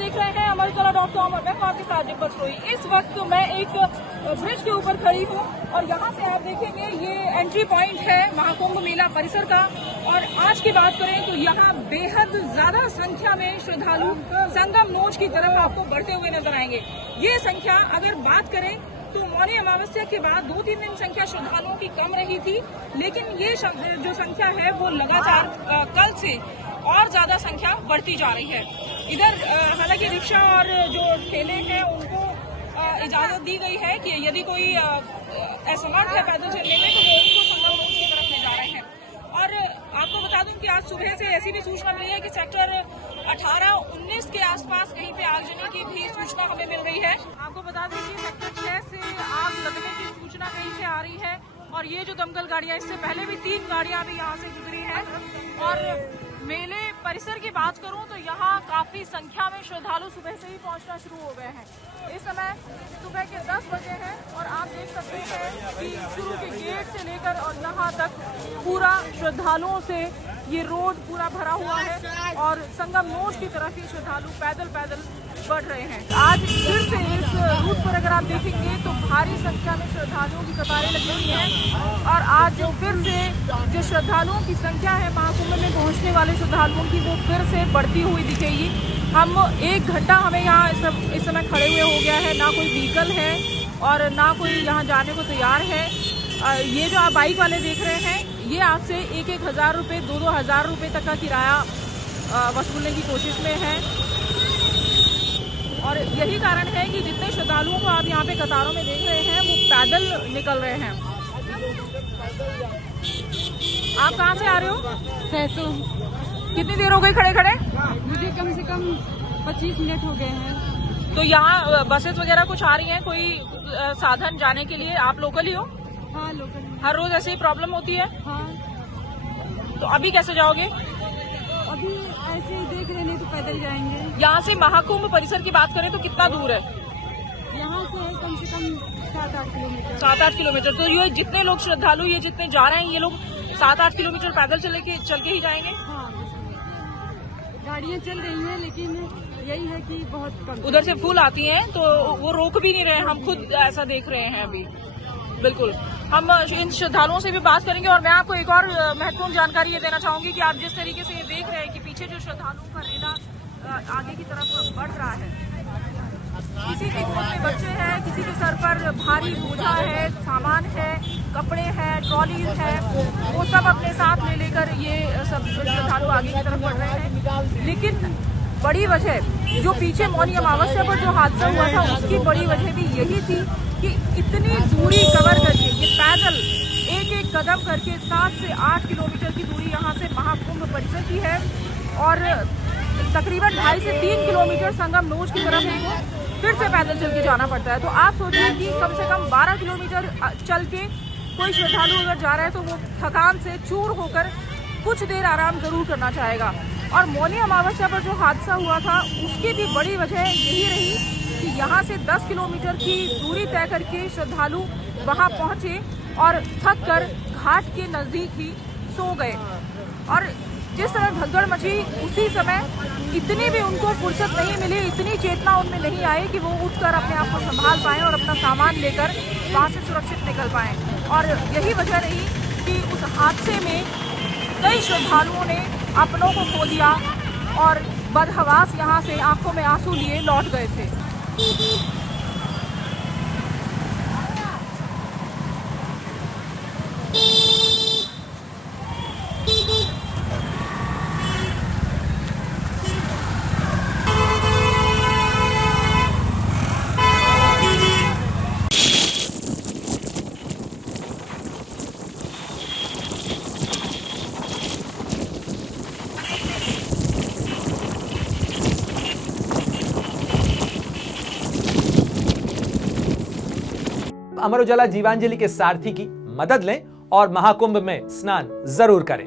देख रहे हैं अमरउजाला.com और मैं हूं आपके साथ डिम्पल सोई। इस वक्त मैं एक ब्रिज के ऊपर खड़ी हूं और यहाँ से आप देखेंगे ये एंट्री पॉइंट है महाकुंभ मेला परिसर का। और आज की बात करें तो यहाँ बेहद ज्यादा संख्या में श्रद्धालु संगम मोच की तरफ आपको बढ़ते हुए नजर आएंगे। ये संख्या अगर बात करें तो मौनी अमावस्या के बाद 2-3 दिन संख्या श्रद्धालुओं की कम रही थी, लेकिन ये जो संख्या है वो लगातार कल से और ज्यादा संख्या बढ़ती जा रही है। इधर हालांकि रिक्शा और जो ठेले हैं उनको इजाजत दी गई है कि यदि कोई असमर्थ है पैदल चलने में तो वो उनको संगम मोच की तरफ ले जा रहे हैं। और आपको बता दूं कि आज सुबह से ऐसी भी सूचना मिली है कि सेक्टर 18-19 के आसपास कहीं पे आगजनी की भी सूचना हमें मिल गई है। आपको बता दें कि सेक्टर 6 से आग लगने की सूचना कहीं से आ रही है और ये जो दमकल गाड़ियां, इससे पहले भी 3 गाड़ियां भी यहाँ से गुजरी हैं। और मेले परिसर की बात करूं तो यहाँ काफी संख्या में श्रद्धालु सुबह से ही पहुंचना शुरू हो गए हैं। इस समय सुबह के 10 बजे हैं और आप देख सकते हैं कि शुरू के गेट से लेकर और यहाँ तक पूरा श्रद्धालुओं से ये रोड पूरा भरा हुआ है और संगम मोच की तरफ ही श्रद्धालु पैदल बढ़ रहे हैं। आज फिर से इस रूट पर अगर आप देखेंगे तो भारी संख्या में श्रद्धालुओं की कतारें लगी हुई हैं और आज फिर से जो श्रद्धालुओं की संख्या है महाकुंभ में पहुंचने वाले श्रद्धालुओं की वो फिर से बढ़ती हुई दिखेगी। हम 1 घंटा हमें यहाँ इस समय खड़े हुए हो गया है, ना कोई व्हीकल है और ना कोई यहाँ जाने को तैयार है। ये जो आप बाइक वाले देख रहे हैं ये आपसे 1-1 हज़ार रुपये 2-2 हज़ार रुपये तक का किराया वसूलने की कोशिश में है। और यही कारण है कि जितने श्रद्धालुओं को आप यहाँ पे कतारों में देख रहे हैं वो पैदल निकल रहे हैं। आप कहाँ से आ रहे हो? सैसो। कितनी देर हो गई खड़े खड़े? मुझे कम से कम 25 मिनट हो गए हैं। तो यहाँ बसेस वगैरह कुछ आ रही हैं? कोई साधन जाने के लिए? आप लोकल ही हो? हाँ, लोकल। हर रोज ऐसे ही प्रॉब्लम होती है? हाँ। तो अभी कैसे जाओगे? अभी ऐसे ही देख रहे, नहीं तो पैदल जाएंगे। यहाँ से महाकुंभ परिसर की बात करें तो कितना दूर है? यहाँ से कम 7-8 किलोमीटर। 7-8 किलोमीटर। तो ये जितने लोग श्रद्धालु ये जितने जा रहे हैं ये लोग 7-8 किलोमीटर पैदल चल के ही जाएंगे? हाँ, गाड़ियाँ चल रही हैं लेकिन यही है कि बहुत कम। उधर से फूल आती हैं तो वो रोक भी नहीं रहे हैं, हम खुद ऐसा देख रहे हैं अभी। बिल्कुल, हम इन श्रद्धालुओं से भी बात करेंगे और मैं आपको एक और महत्वपूर्ण जानकारी ये देना चाहूंगी कि आप जिस तरीके से ये देख रहे हैं कि पीछे जो श्रद्धालुओं का रेला आगे की तरफ बढ़ रहा है, किसी के गोद में बच्चे हैं, किसी के सर पर भारी बोझा है, सामान है, कपड़े हैं, ट्रॉली है, वो सब अपने साथ ले लेकर ये सब श्रद्धालु आगे की तरफ बढ़ रहे हैं। लेकिन बड़ी वजह जो पीछे मौनी अमावस्या पर जो हादसा हुआ था उसकी बड़ी वजह भी यही थी कि इतनी दूरी कवर करके ये पैदल एक कदम करके 7 से 8 किलोमीटर की दूरी यहाँ से महाकुंभ परिसर की है और तकरीबन 2.5 से 3 किलोमीटर संगम मोच की तरफ इनको फिर से पैदल चल के जाना पड़ता है। तो आप सोचिए कि कम से कम 12 किलोमीटर चल के कोई श्रद्धालु अगर जा रहा है तो वो थकान से चूर होकर कुछ देर आराम जरूर करना चाहेगा। और मौनी अमावस्या पर जो हादसा हुआ था उसकी भी बड़ी वजह यही रही कि यहाँ से 10 किलोमीटर की दूरी तय करके श्रद्धालु वहाँ पहुँचे और थक कर घाट के नजदीक ही सो गए। और जिस समय भगदड़ मची उसी समय इतनी भी उनको फुर्सत नहीं मिली, इतनी चेतना उनमें नहीं आई कि वो उठकर अपने आप को संभाल पाएं और अपना सामान लेकर वहाँ से सुरक्षित निकल पाएं। और यही वजह रही कि उस हादसे में कई श्रद्धालुओं ने अपनों को खो दिया और बदहवास यहाँ से आंखों में आंसू लिए लौट गए थे। अमर उजाला जीवांजलि के सारथी की मदद लें और महाकुंभ में स्नान जरूर करें।